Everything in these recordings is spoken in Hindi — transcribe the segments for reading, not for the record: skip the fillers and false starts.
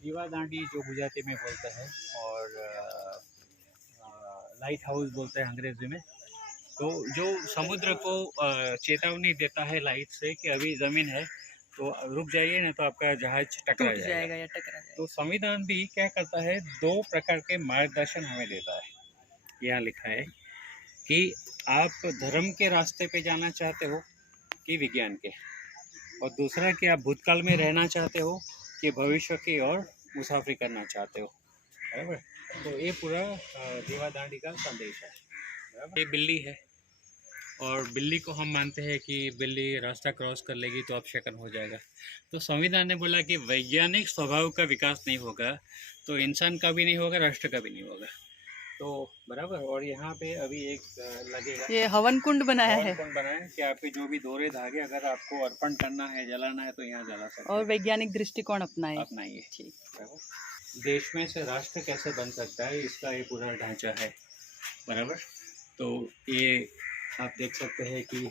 दीवा दांडी जो गुजराती में बोलते हैं, और लाइट हाउस बोलते हैं अंग्रेजी में। तो जो समुद्र को चेतावनी देता है लाइट से कि अभी ज़मीन है तो रुक जाइए, नहीं तो आपका जहाज टकरा जाएगा या टकरा जाएगा। तो संविधान भी क्या करता है, दो प्रकार के मार्गदर्शन हमें देता है। यहाँ लिखा है कि आप धर्म के रास्ते पे जाना चाहते हो कि विज्ञान के, और दूसरा कि आप भूतकाल में रहना चाहते हो कि भविष्य की ओर मुसाफरी करना चाहते हो। बराबर। तो ये पूरा दीवा दांडी का संदेश है। ये बिल्ली है, और बिल्ली को हम मानते हैं कि बिल्ली रास्ता क्रॉस कर लेगी तो अपशकन हो जाएगा। तो संविधान ने बोला कि वैज्ञानिक स्वभाव का विकास नहीं होगा तो इंसान का भी नहीं होगा, राष्ट्र का भी नहीं होगा। तो बराबर। और यहाँ पे अभी एक लगेगा, ये हवन कुंड बनाया है। कुंड बनाया कि आपके जो भी दोरे धागे अगर आपको अर्पण करना है, जलाना है, तो यहाँ जला सकते और वैज्ञानिक दृष्टिकोण अपनाइए। ठीक। देश में से राष्ट्र कैसे बन सकता है, इसका ये पूरा ढांचा है। बराबर। तो ये आप देख सकते हैं कि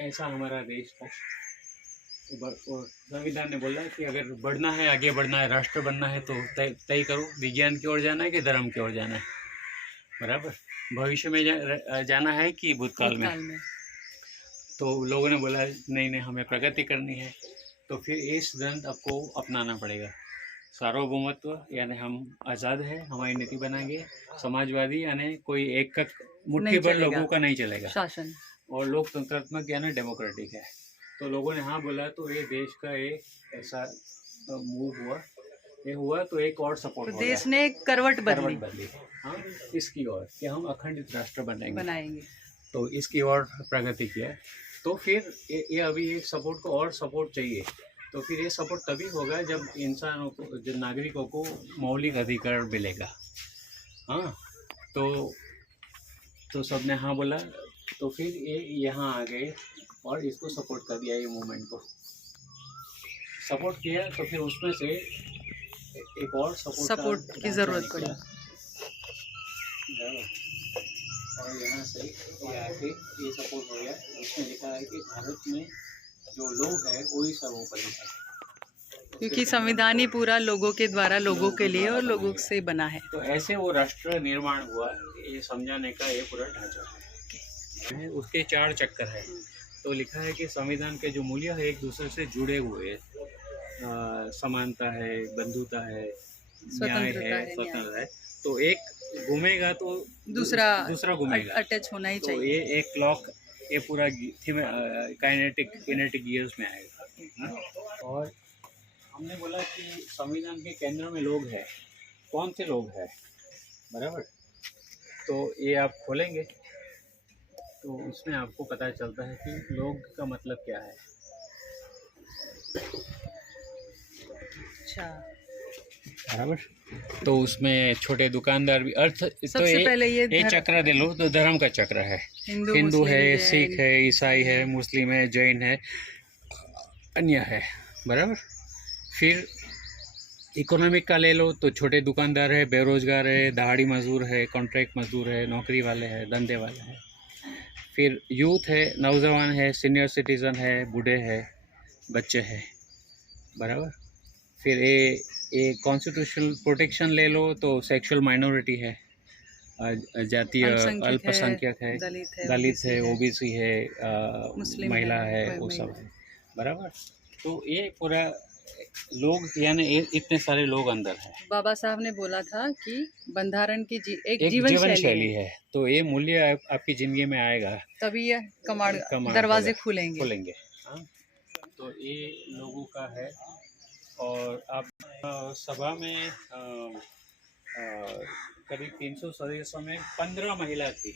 ऐसा हमारा देश था। और संविधान ने बोला कि अगर बढ़ना है, आगे बढ़ना है, राष्ट्र बनना है तो तय करो, विज्ञान की ओर जाना है कि धर्म की ओर जाना है। बराबर। भविष्य में जाना है कि भूतकाल में। तो लोगों ने बोला नहीं नहीं, हमें प्रगति करनी है। तो फिर ये सिद्धांत आपको अपनाना पड़ेगा। सार्वभौमत्व यानी हम आज़ाद है, हमारी नीति बनाएंगे। समाजवादी यानी कोई एक मुट्ठी भर लोगों का नहीं चलेगा शासन। और लोकतंत्रात्मक यानी डेमोक्रेटिक है। तो लोगों ने हाँ बोला तो ये देश का एक ऐसा मूव हुआ, ये हुआ तो एक और सपोर्ट तो देश ने करवट बदली हाँ इसकी ओर कि हम अखंडित राष्ट्र बनाएंगे। तो इसकी ओर प्रगति किया। तो फिर ये अभी एक सपोर्ट को और सपोर्ट चाहिए। तो फिर ये सपोर्ट तभी होगा जब इंसानों को, जब नागरिकों को मौलिक अधिकार मिलेगा। हाँ तो सबने हाँ बोला, तो फिर ये यहाँ आ गए और इसको सपोर्ट कर दिया, ये मूवमेंट को सपोर्ट किया। तो फिर उसमें से एक और सपोर्ट की ज़रूरत पड़ी, और यहाँ से ये आके ये सपोर्ट हो गया। उसमें लिखा है कि भारत में जो लोग हैं वही सर्वोपरि है, क्योंकि संविधान ही पूरा लोगों के द्वारा, लोगों के लिए और लोगों से बना है। तो ऐसे वो राष्ट्र निर्माण हुआ, ये समझाने का ये पूरा ढांचा है। उसके 4 चक्कर है। तो लिखा है कि संविधान के जो मूल्य है एक दूसरे से जुड़े हुए, समानता है, बंधुता है, न्याय है, स्वतंत्रता है। तो एक घूमेगा तो दूसरा घूमेगा, अटैच होना ही चाहिए। तो ये एक क्लॉक, ये पूरा काइनेटिक गियर्स में आएगा। और हमने बोला कि संविधान के केंद्र में लोग हैं। कौन से लोग हैं? बराबर। तो ये आप खोलेंगे तो उसमें आपको पता चलता है कि लोग का मतलब क्या है। अच्छा। बराबर। तो उसमें छोटे दुकानदार भी अर्थ, तो पहले ये चक्र दे लो तो धर्म का चक्र है। हिंदू है, सिख है, ईसाई है, मुस्लिम है, जैन है, अन्य है। बराबर। फिर इकोनॉमिक का ले लो तो छोटे दुकानदार है, बेरोजगार है, दहाड़ी मजदूर है, कॉन्ट्रैक्ट मजदूर है, नौकरी वाले हैं, धंधे वाले हैं। फिर यूथ है, नौजवान है, सीनियर सिटीज़न है, बूढ़े हैं, बच्चे हैं। बराबर। फिर ये कॉन्स्टिट्यूशनल प्रोटेक्शन ले लो तो सेक्सुअल माइनॉरिटी है, जातीय अल्पसंख्यक है, दलित है, ओबीसी है, महिला है, वो सब है। बराबर। तो ये पूरा लोग यानी इतने सारे लोग अंदर है। बाबा साहब ने बोला था कि बंधारण की एक जीवन शैली है। तो ये मूल्य आपकी जिंदगी में आएगा तभी ये कमाड़ दरवाजे खुलेंगे। हाँ। तो ये लोगों का है। और आप सभा में करीब 300 सदस्यों में 15 महिला थी।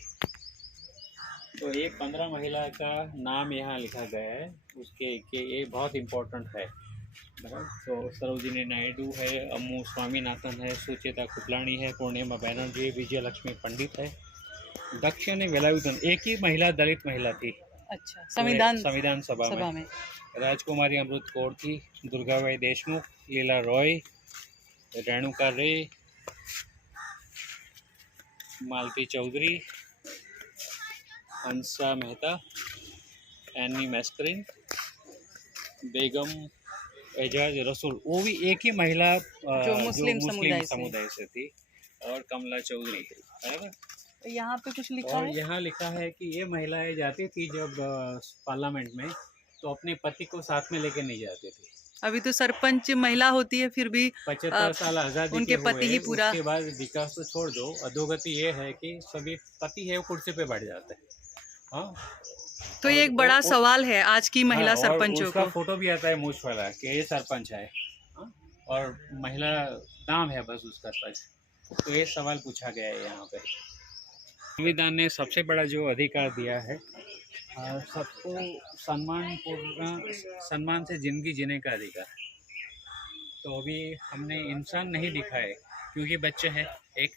तो ये 15 महिला का नाम यहाँ लिखा गया है उसके कि ये बहुत इम्पोर्टेंट है। तो सरोजिनी नायडू है, अम्मू स्वामीनाथन है, सुचेता कुपलानी है, पूर्णिमा बैनर्जी, विजय लक्ष्मी पंडित है, दक्षिणी वेलायुधन, एक ही महिला दलित महिला थी। अच्छा। संविधान सभा में राजकुमारी अमृत कौर थी, दुर्गाबाई देशमुख, लीला रॉय, रेणुका रे, मालती चौधरी, हंसा मेहता, एनी मैस्करिन, बेगम एजाज रसूल, वो भी एक ही महिला जो मुस्लिम समुदाय से। समुदाय से थी, और कमला चौधरी, बराबर। यहाँ पे कुछ लिखा और है, यहाँ लिखा है कि ये महिलाएं जाती थी जब पार्लियामेंट में, तो अपने पति को साथ में लेके नहीं जाती थी। अभी तो सरपंच महिला होती है, फिर भी 75 साल आज़ादी उनके के पति हुए, ही पूरा। उसके बाद विकास तो छोड़ दो, अधोगति ये है कि सभी पति है वो कुर्सी पे बैठ जाते हैं। हाँ, तो ये एक बड़ा सवाल है आज की महिला हाँ, सरपंचों उसका को। फोटो भी आता है मूछ वाला कि ये सरपंच है, हाँ? और महिला नाम है बस उसका सच। तो ये सवाल पूछा गया है यहाँ पे। संविधान ने सबसे बड़ा जो अधिकार दिया है, सबको सम्मान से जिंदगी जीने का अधिकार। तो अभी हमने इंसान नहीं दिखा है, क्योंकि बच्चे हैं एक,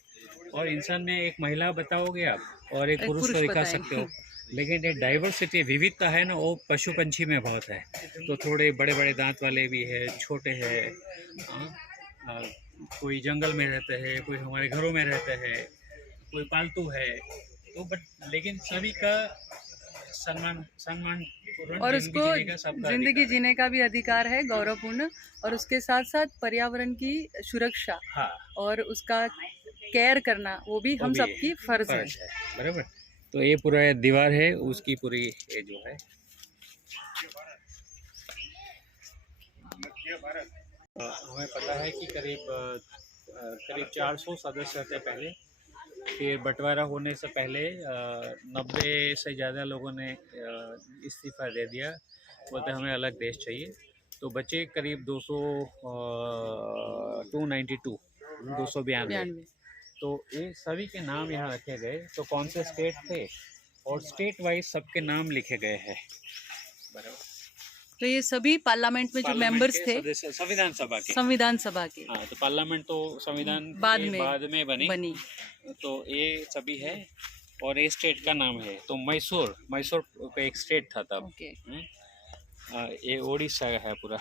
और इंसान में एक महिला बताओगे आप, और एक पुरुष को दिखा सकते हो, लेकिन ये डाइवर्सिटी विविधता है ना, वो पशु पंछी में बहुत है। तो थोड़े बड़े बड़े दांत वाले भी है, छोटे हैं, कोई जंगल में रहते हैं, कोई हमारे घरों में रहते हैं, कोई पालतू है, तो बट लेकिन सभी का सम्मान और उसको जिंदगी जीने का भी अधिकार है, गौरवपूर्ण, और उसके साथ साथ पर्यावरण की सुरक्षा, हाँ, और उसका केयर करना, वो भी हम सबकी फर्ज है, बराबर। तो ये पूरा दीवार है उसकी पूरी, ये जो है हमें पता है कि करीब 400 सदस्य थे पहले, फिर बंटवारा होने से पहले 90 से ज़्यादा लोगों ने इस्तीफा दे दिया, बोलते हमें अलग देश चाहिए। तो बचे करीब 292। तो ये सभी के नाम यहाँ रखे गए। तो कौन से स्टेट थे, और स्टेट वाइज सबके नाम लिखे गए हैं, बराबर। तो ये सभी पार्लियामेंट में जो मेंबर्स थे, संविधान सभा के, हाँ, तो पार्लियामेंट तो संविधान बाद में बनी। तो ये सभी है, और ये स्टेट का नाम है। तो मैसूर का एक स्टेट था तब। ये उड़ीसा है पूरा।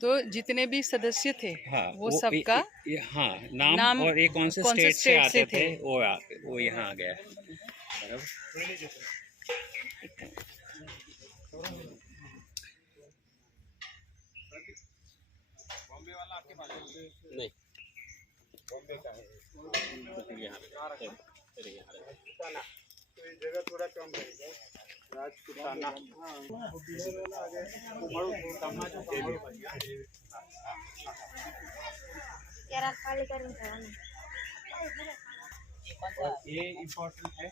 तो जितने भी सदस्य थे, हाँ, वो सबका हाँ नाम और ये कौन से स्टेट से आते थे वो यहाँ आ गया है, बराबर। नहीं, बॉम्बे का है, यहाँ जगह थोड़ा कम रहेगा। राजपुताना ये इम्पोर्टेंट है।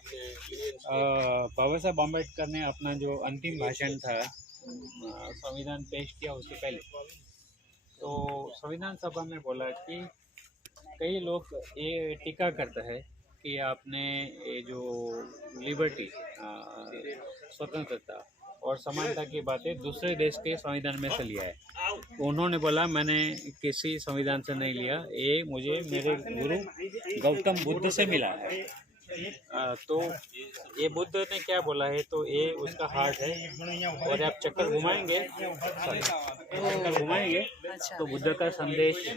बाबा साहब अम्बेडकर ने अपना जो अंतिम भाषण था संविधान पेश किया उसके पहले, तो संविधान सभा में बोला कि कई लोग ये टीका करते हैं कि आपने ये जो लिबर्टी, स्वतंत्रता और समानता की बातें दूसरे देश के संविधान में से लिया है। तो उन्होंने बोला मैंने किसी संविधान से नहीं लिया, ये मुझे मेरे गुरु गौतम बुद्ध से मिला है। तो ये बुद्ध ने क्या बोला है, तो ये उसका हार्ट है, और आप चक्कर घुमाएंगे तो बुद्ध का संदेश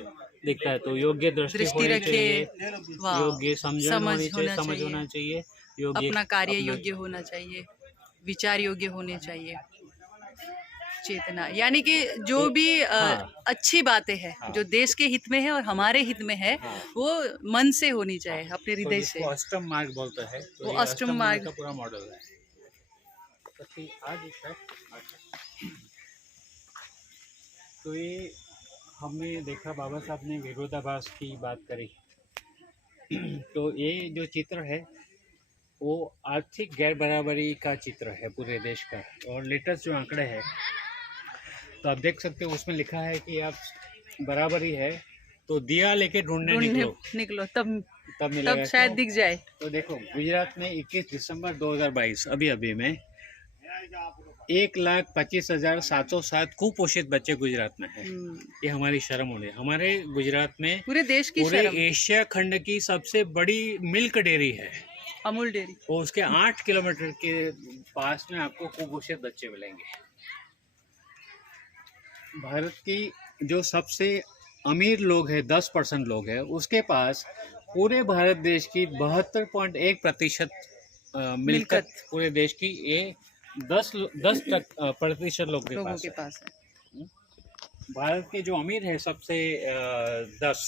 दिखता है। तो योग्य दृष्टि होनी चाहिए, योग्य समझ होना चाहिए, योग्य अपना कार्य योग्य होना चाहिए, विचार योग्य होने चाहिए, चेतना, यानी कि जो भी अच्छी बातें हैं जो देश के हित में है और हमारे हित में है, वो मन से होनी चाहिए, अपने हृदय से। अष्टम मार्ग बोलते हैं, तो वो अष्टम मार्ग का पूरा मॉडल है। तो ये हमने देखा, बाबा साहब ने विरोधाभास की बात करी। तो ये जो चित्र है वो आर्थिक गैर बराबरी का चित्र है पूरे देश का, और लेटेस्ट जो आंकड़े हैं तो आप देख सकते हो, उसमें लिखा है कि आप बराबरी है तो दिया लेके ढूंढने निकलो तब शायद दिख जाए। तो देखो गुजरात में 21 दिसंबर 2022 अभी में 1,25,707 कुपोषित बच्चे गुजरात में हैं। ये हमारी शर्म होनी है। हमारे गुजरात में पूरे देश की पूरे एशिया खंड की सबसे बड़ी मिल्क डेयरी है, अमूल डेयरी। और उसके 8 किलोमीटर के पास में आपको कुपोषित बच्चे मिलेंगे। भारत की जो सबसे अमीर लोग हैं, 10% लोग हैं, उसके पास पूरे भारत देश की 72.1% मिल्कत पूरे देश की ये 10% लोगों के लोगों पास के है। पास है। भारत के जो अमीर है सबसे 10,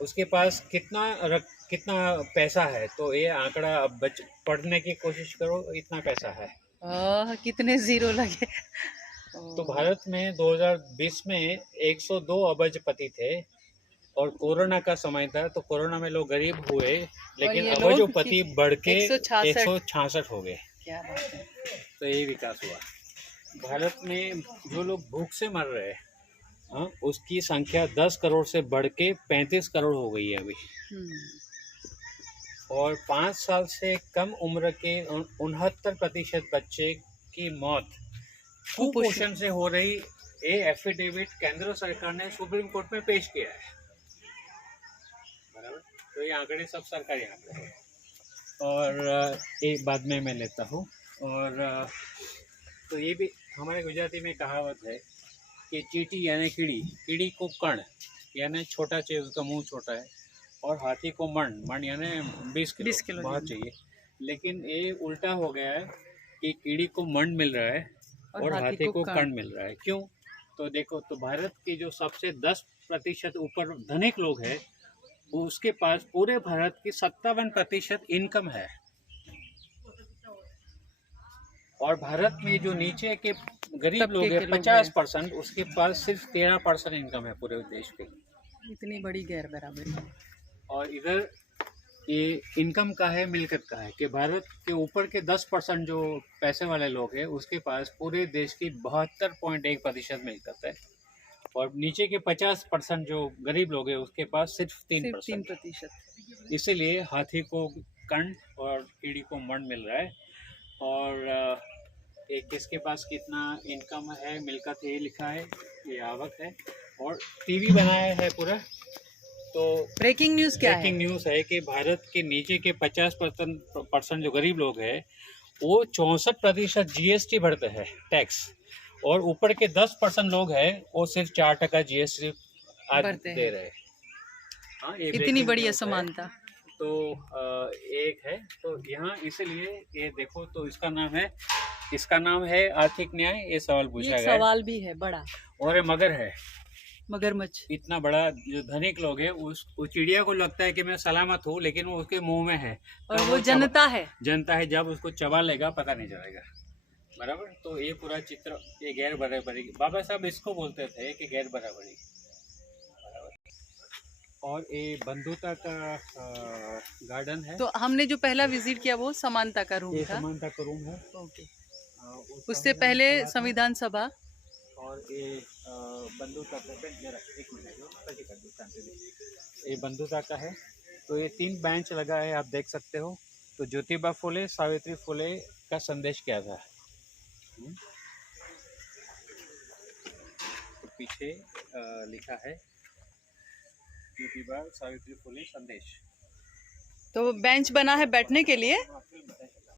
उसके पास कितना पैसा है, तो ये आंकड़ा अब पढ़ने की कोशिश करो, इतना पैसा है। कितने जीरो लगे। तो भारत में 2020 में 102 अरबपति थे, और कोरोना का समय था, तो कोरोना में लोग गरीब हुए, लेकिन ये अरबपति बढ़ के 166 166 हो गए। क्या बात है। तो यही विकास हुआ। भारत में जो लोग भूख से मर रहे हैं, हाँ, उसकी संख्या 10 करोड़ से बढ़ के 35 करोड़ हो गई है अभी। और 5 साल से कम उम्र के 69% बच्चे की मौत कुपोषण से हो रही। ये एफिडेविट केंद्र सरकार ने सुप्रीम कोर्ट में पेश किया है, बराबर। तो ये आंकड़े सब सरकारी आंकड़े हैं, और एक बाद में मैं लेता हूँ। और तो ये भी हमारे गुजराती में कहावत है कि चींटी यानी कीड़ी को कण यानी छोटा चाहिए, उसका मुंह छोटा है, और हाथी को मण यानी 20 किलो बहुत चाहिए। लेकिन ये उल्टा हो गया है कि कीड़ी को मण मिल रहा है और हाथी को कण मिल रहा है। क्यों? तो देखो, तो भारत के जो सबसे 10% ऊपर धनिक लोग हैं, उसके पास पूरे भारत की 57% इनकम है, और भारत में जो नीचे के गरीब लोग हैं 50%, उसके पास सिर्फ 13% इनकम है पूरे देश की। इतनी बड़ी गैर बराबरी। और इधर ये इनकम का है, मिल्कियत का है, कि भारत के ऊपर के 10% जो पैसे वाले लोग हैं, उसके पास पूरे देश की 72.1% मिल्कियत है, और नीचे के 50% जो गरीब लोग हैं, उसके पास सिर्फ 3%। इसीलिए हाथी को कण और कीड़ी को मण मिल रहा है। और एक किसके पास कितना इनकम है, मिल्कियत, ये लिखा है, ये आवक है, और टीवी बनाया है पूरा। तो ब्रेकिंग न्यूज़ क्या है? ब्रेकिंग न्यूज़ है कि भारत के नीचे के 50% जो गरीब लोग हैं, वो 64% GST भरते हैं, टैक्स, और ऊपर के 10% लोग हैं, वो सिर्फ 4% GST दे रहे हैं। हाँ, इतनी बड़ी असमानता। तो एक है, तो यहाँ इसलिए ये देखो, तो इसका नाम है आर्थिक न्याय। ये सवाल पूछा गया है, सवाल भी है बड़ा, और ये मगर है, मगरमच्छ। इतना बड़ा जो धनिक लोग है, उस चिड़िया को लगता है कि मैं सलामत हूँ, लेकिन वो उसके मुंह में है, और वो जनता है, जब उसको चबा लेगा पता नहीं चलेगा, बराबर। तो ये पूरा चित्र, ये गैर बराबरी, बाबा साहब इसको बोलते थे कि गैर बराबरी। और ये बंधुता का गार्डन है। तो हमने जो पहला विजिट किया वो समानता का रूम था। समानता का रूम है। ओके। उससे पहले संविधान सभा, और ये बंधुता का, ये बंधुता का है। तो ये 3 बेंच लगा है, आप देख सकते हो। तो ज्योतिबा फुले, सावित्री फुले का संदेश क्या था? तो पीछे लिखा है ज्योतिबा सावित्री फुले संदेश। तो बेंच बना है बैठने के लिए।